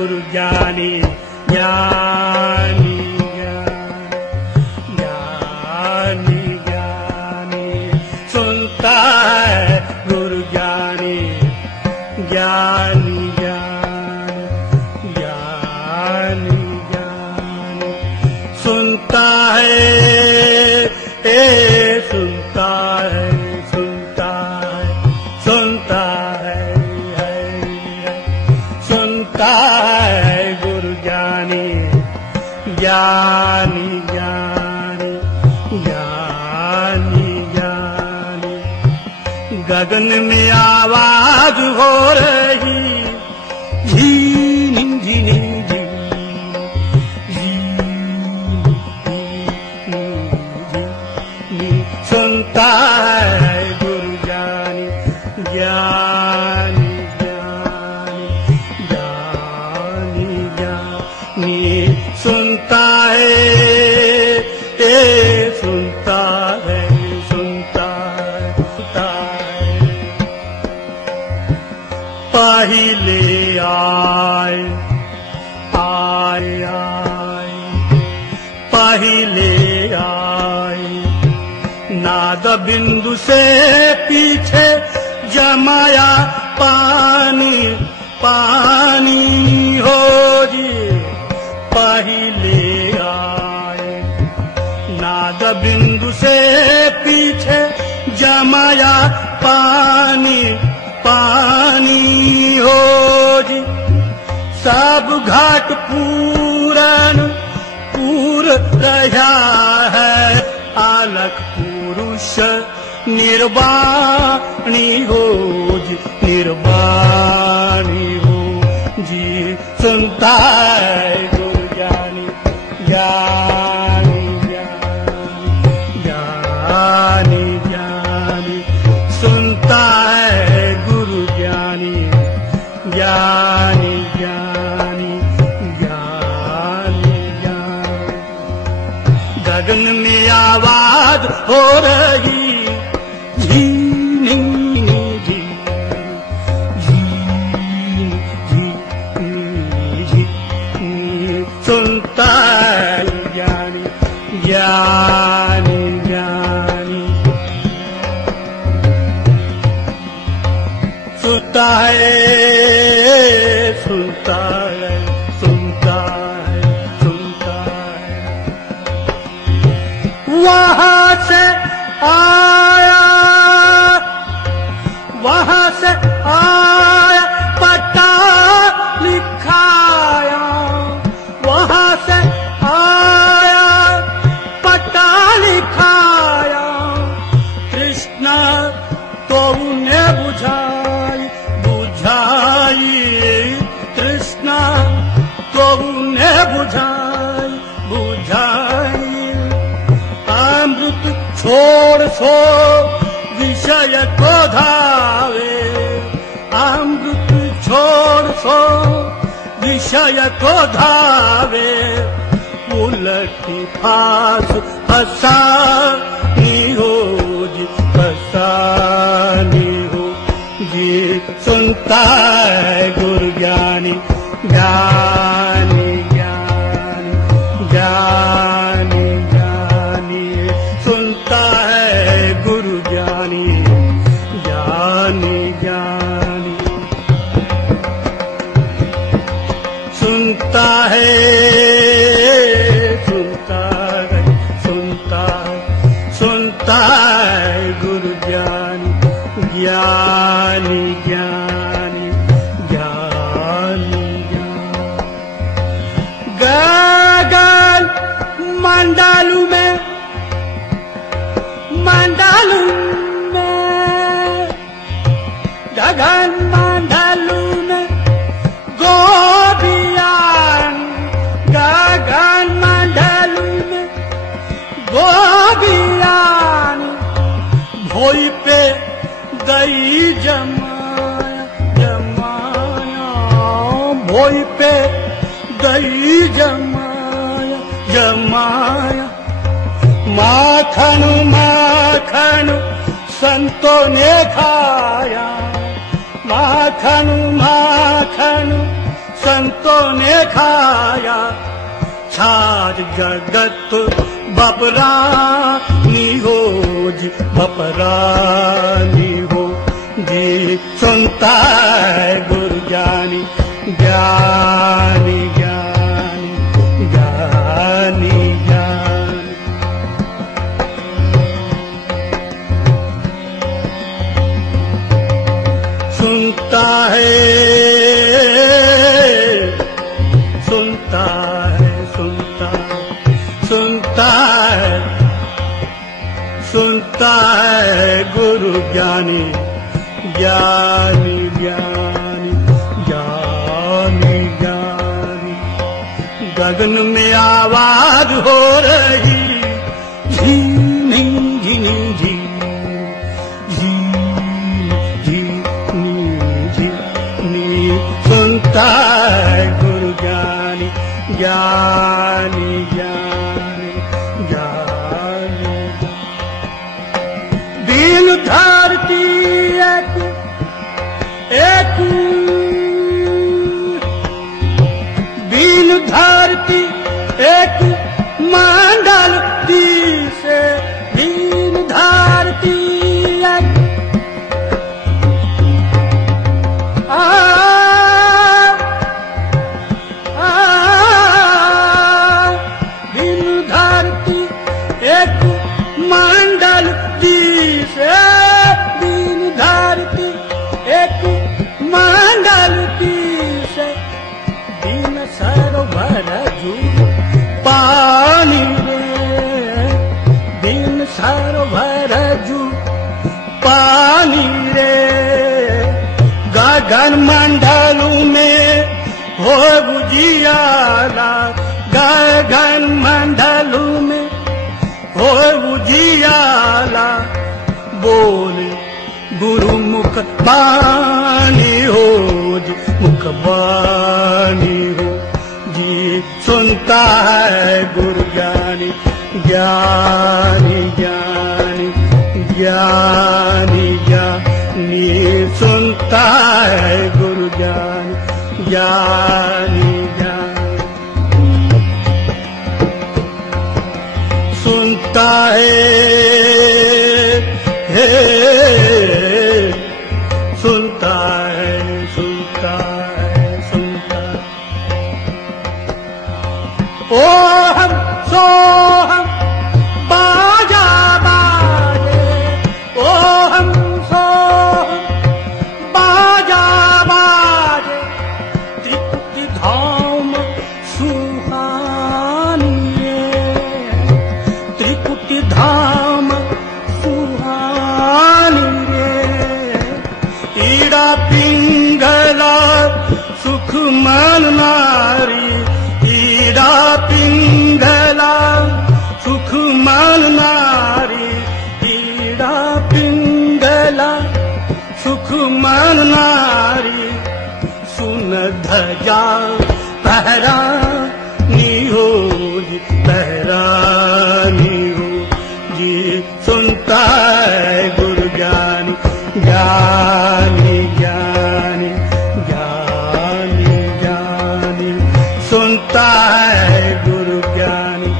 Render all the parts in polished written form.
गुरु ज्ञानी ज्ञानी ज्ञानी ज्ञानी सुनता है गुरु ज्ञानी ज्ञानी ज्ञानी ज्ञानी सुनता है सुनता है सुनता है सुनता है सुनता है गुरु ज्ञानी ज्ञानी ज्ञानी ज्ञानी ज्ञानी गगन में आवाज हो रही झीनी झीनी सुनता है गुरु ज्ञानी ज्ञानी ज्ञानी ज्ञानी सुनता है सुनता है सुनता है पहिले आए आए आए पहिले आए नाद बिंदु से पीछे जमाया पानी पानी हो जी पहिले आए नाद बिंदु से पीछे जमाया पानी पानी हो जी सब घाट पूरन पूर रहा है अलख पुरुष निर्वाणी हो जी निर्वाणी हो जी सुनता है गुरु ज्ञानी ज्ञानी ज्ञानी ज्ञानी सुनता है गुरु ज्ञानी ज्ञानी ज्ञानी ज्ञानी ज्ञानी गगन में आवाज हो रही झीनी झी सुनता है ज्ञानी ज्ञानी ज्ञानी सुनता है सुनता है सुनता है सुनता है वहां से आया वहां से आया पता लिखाया वहां से आया पता लिखाया कृष्णा तो उन्हें बुझाई बुझाई कृष्णा तो उन्हें बुझाई बुझाई अमृत छोड़ सो विषय को धावे अमृत छोड़ सो विषय को धावे उलटी फास फसानी हो जी फसानी हो जी सुनता है गुरु ज्ञानी ज्ञानी ज्ञानी ज्ञानी ज्ञानी सुनता है गुरु ज्ञानी ज्ञानी ज्ञानी सुनता है सुनता है सुनता है सुनता है गुरु ज्ञानी ज्ञानी ज्ञानी ज्ञानी गगन मंडालू में गगन मंडालू में गोबियान गगन मंडालू में गोबियान भोई पे गई जमाया जमाया भोई पे गई जमाया जमाया माखन माखन संतों ने खाया माखन माखन संतों ने खाया छाज जगत बपरानी हो जी, बपरानी हो जी। सुनता है गुरु ज्ञानी, ज्ञानी ज्ञानी ज्ञानी ज्ञानी। सुनता है, सुनता है, सुनता सुनता है, सुनता है गुरु ज्ञानी, ज्ञानी ज्ञानी ज्ञानी ज्ञानी। गगन में आवाज हो रही झीनी झीनी झी, झीनी झीनी। सुनता है गुरु ज्ञानी, ज्ञानी ज्ञानी ज्ञानी। दीन धरती एक दीन धरती एक मंडल से, दीन धरती एक दीन धरती एक मंडल से, दीन धरती एक मंडल से। दीन सरोवर जू पानी रे, दीन सरोवर जू पानी रे। गगन मंडल में हो उजियाला, गगन मंडल में हो उजियाला। बोले गुरु मुख बानी हो जी, मुख बानी हो जी। सुनता है गुरु ज्ञानी, ज्ञानी ज्ञानी ज्ञानी ज्ञानी। सुनता है गुरु ज्ञानी, ज्ञानी ज्ञानी। सुनता है, सुनता है, सुनता है, सुनता। ओ हम सो हम बाजा बाजे, ओ हम सो हम बाजा बाजे। त्रिकुटी धाम सुहानी रे, त्रिकुटी धाम सुहानी रे। ईड़ा पिंगला सुख मन नारी, ईड़ा पिंगला सुख मन नारी, ईड़ा पिंगला सुख मन नारी। सुन धजा पहरानी हो जी, पहरानी हो जी। सुनता है गुरु ज्ञानी, ज्ञानी ज्ञानी ज्ञानी ज्ञानी। सुनता है गुरु ज्ञानी,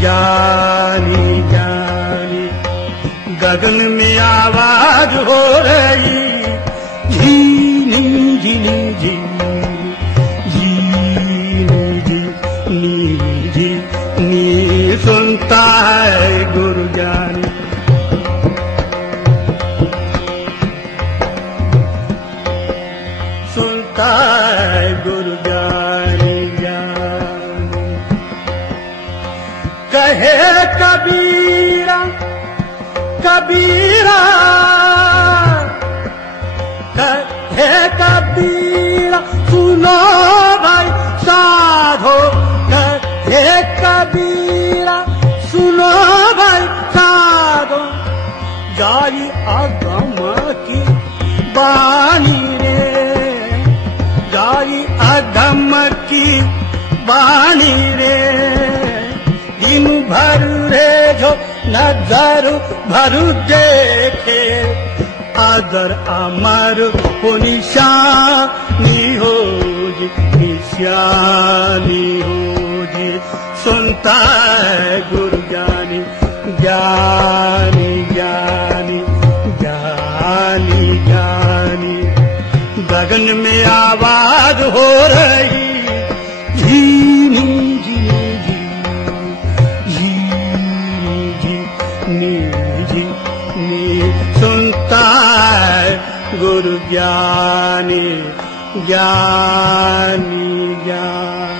ज्ञानी ज्ञानी। गगन में आवाज हो रही झीनी झीनी झी, झीनी झीनी झीनी। सुनता है गुरु ज्ञानी, सुनता है गुरु ज्ञानी ज्ञानी। कहे कबीरा कबीरा, कहे कबीरा सुनो भाई साधो। कहे कबीरा सुनो भाई साधो। जाई अगम की बानी रे, जाई अगम की बानी रे। दिन भर रे जो नजर भर देखे, आदर अमर को निशानी हो जी, निशानी हो जी, सुनता है गुरु ज्ञानी, ज्ञानी ज्ञानी ज्ञानी ज्ञानी। गगन में आवाज हो रही, झीनी झीनी झीनी झीनी झीनी, सुनता है गुरु ज्ञानी, ज्ञानी ज्ञानी।